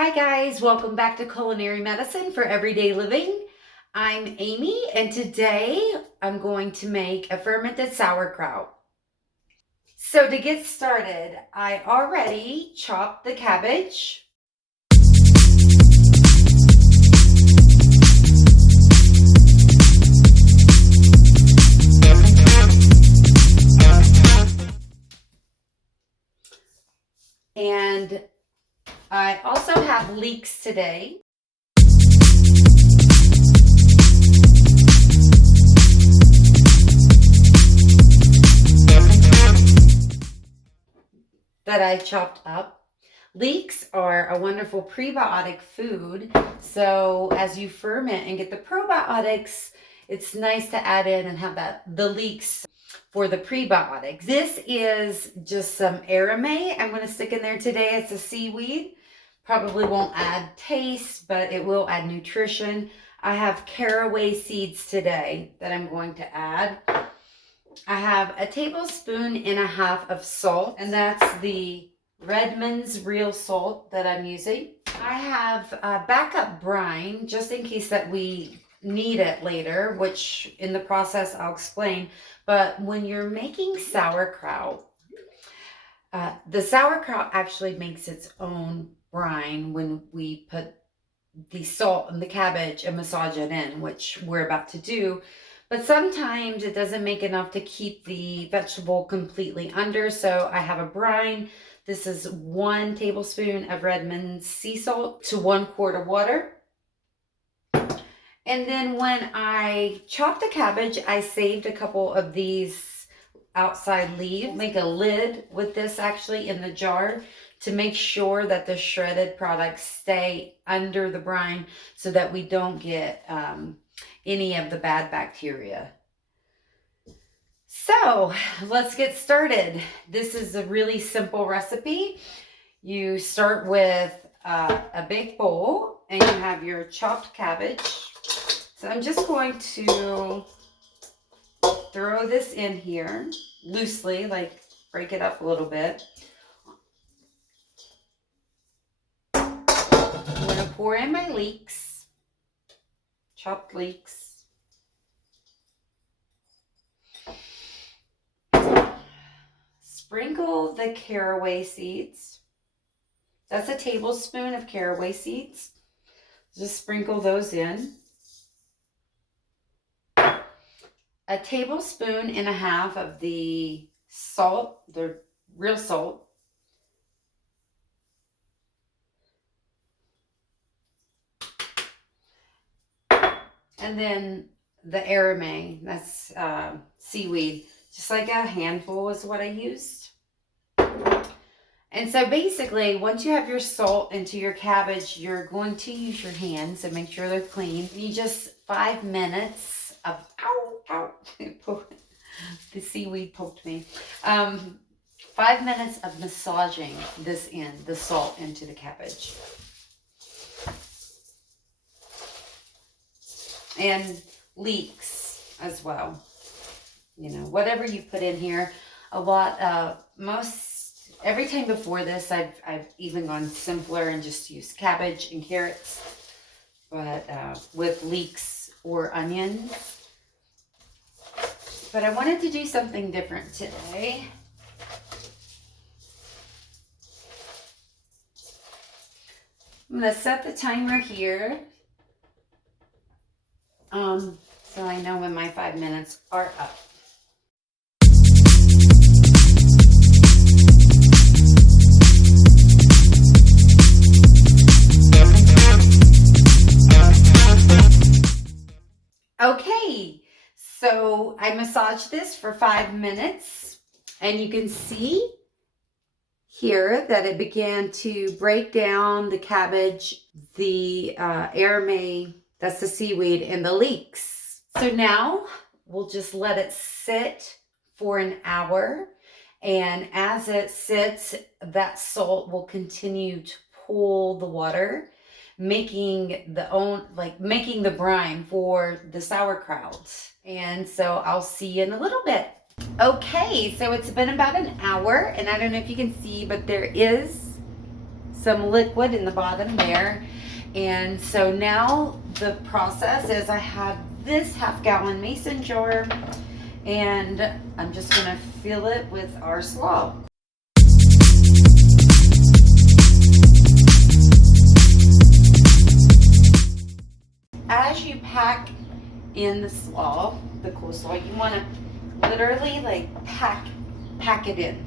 Hi guys, welcome back to Culinary Medicine for Everyday Living. I'm Amy and today I'm going to make a fermented sauerkraut. So to get started, I already chopped the cabbage. And I also have leeks today. That I chopped up. Leeks are a wonderful prebiotic food. So as you ferment and get the probiotics, it's nice to add in and have the leeks for the prebiotics. This is just some arame I'm going to stick in there today. It's a seaweed. Probably won't add taste, but it will add nutrition. I have caraway seeds today that I'm going to add. I have a tablespoon and a half of salt, and that's the Redmond's real salt that I'm using. I have a backup brine just in case that we need it later, which in the process I'll explain. But when you're making sauerkraut, the sauerkraut actually makes its own brine when we put the salt and the cabbage and massage it in, which we're about to do. But sometimes it doesn't make enough to keep the vegetable completely under. So I have a brine. This is 1 tablespoon of Redmond's sea salt to 1 quart of water. And then when I chopped the cabbage, I saved a couple of these outside leaves. Make a lid with this actually in the jar to make sure that the shredded products stay under the brine so that we don't get any of the bad bacteria. So let's get started. This is a really simple recipe. You start with a big bowl and you have your chopped cabbage. So I'm just going to throw this in here loosely, like break it up a little bit. I'm going to pour in my leeks, chopped leeks. Sprinkle the caraway seeds. That's a tablespoon of caraway seeds. Just sprinkle those in. A tablespoon and a half of the salt, the real salt. And then the arame, that's seaweed. Just like a handful is what I used. And so basically, once you have your salt into your cabbage, you're going to use your hands and make sure they're clean. You just 5 minutes of, ow, the seaweed poked me. 5 minutes of massaging the salt into the cabbage. And leeks as well. You know, whatever you put in here. Every time before this, I've even gone simpler and just used cabbage and carrots. But with leeks or onions. But I wanted to do something different today. I'm going to set the timer here. So I know when my 5 minutes are up. Okay, so I massaged this for 5 minutes and you can see here that it began to break down the cabbage, the arame, that's the seaweed, and the leeks. So now we'll just let it sit for an hour. And as it sits, that salt will continue to pull the water, making the brine for the sauerkraut. And so I'll see you in a little bit. Okay, so it's been about an hour, and I don't know if you can see, but there is some liquid in the bottom there. And so now the process is I have this half-gallon mason jar, and I'm just gonna fill it with our slaw. As you pack in the slaw, the coleslaw, you want to literally like pack it in.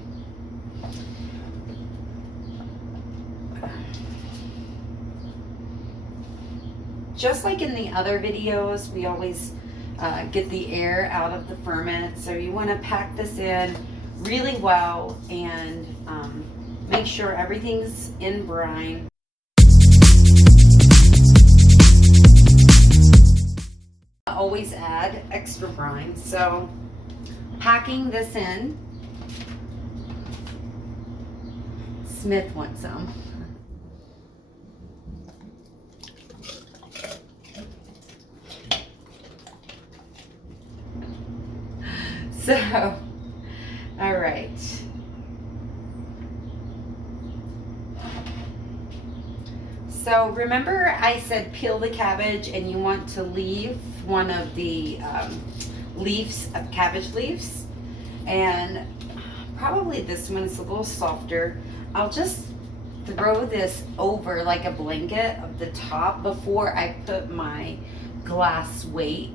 Just like in the other videos, we always get the air out of the ferment. So you want to pack this in really well and make sure everything's in brine. I always add extra brine. So packing this in, Smith wants some. So, all right. So remember I said peel the cabbage and you want to leave one of the leaves of cabbage leaves, and probably this one is a little softer. I'll just throw this over like a blanket of the top before I put my glass weight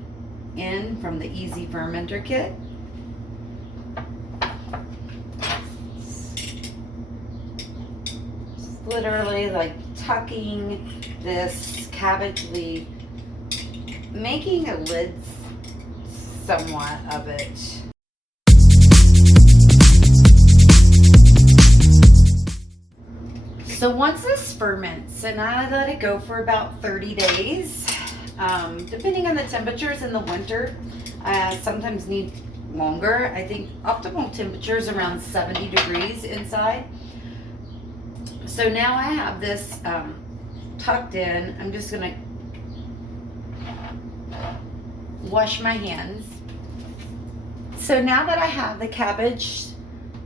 in from the Easy Fermenter kit. Literally like tucking this cabbage leaf, making a lid somewhat of it. So once this ferments, and I let it go for about 30 days, depending on the temperatures in the winter, sometimes need longer. I think optimal temperature is around 70 degrees inside. So now I have this tucked in. I'm just gonna wash my hands. So now that I have the cabbage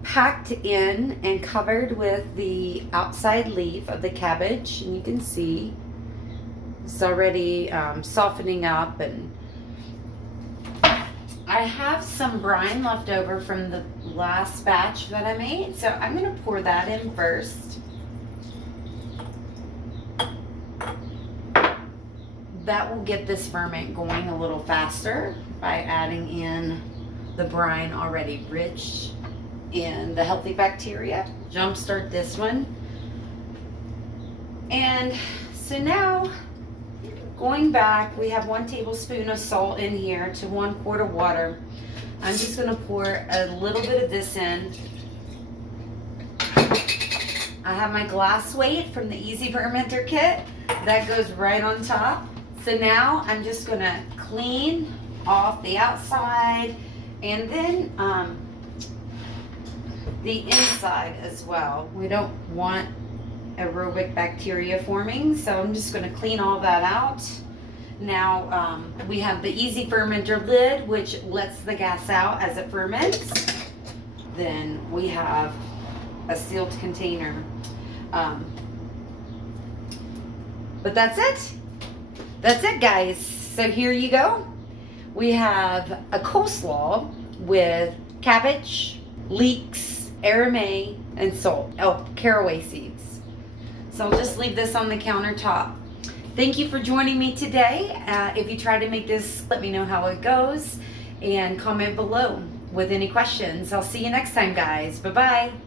packed in and covered with the outside leaf of the cabbage, and you can see it's already softening up, and I have some brine left over from the last batch that I made, so I'm gonna pour that in first. That will get this ferment going a little faster by adding in the brine already rich in the healthy bacteria. Jumpstart this one. And so now, going back, we have 1 tablespoon of salt in here to 1 quart of water. I'm just gonna pour a little bit of this in. I have my glass weight from the Easy Fermenter kit. That goes right on top. So now I'm just gonna clean off the outside and then the inside as well. We don't want aerobic bacteria forming, so I'm just gonna clean all that out. Now we have the Easy Fermenter lid, which lets the gas out as it ferments. Then we have a sealed container. But that's it. That's it, guys. So here you go. We have a coleslaw with cabbage, leeks, arame, and salt. Oh, caraway seeds. So I'll just leave this on the countertop. Thank you for joining me today. If you try to make this, let me know how it goes and comment below with any questions. I'll see you next time, guys. Bye-bye.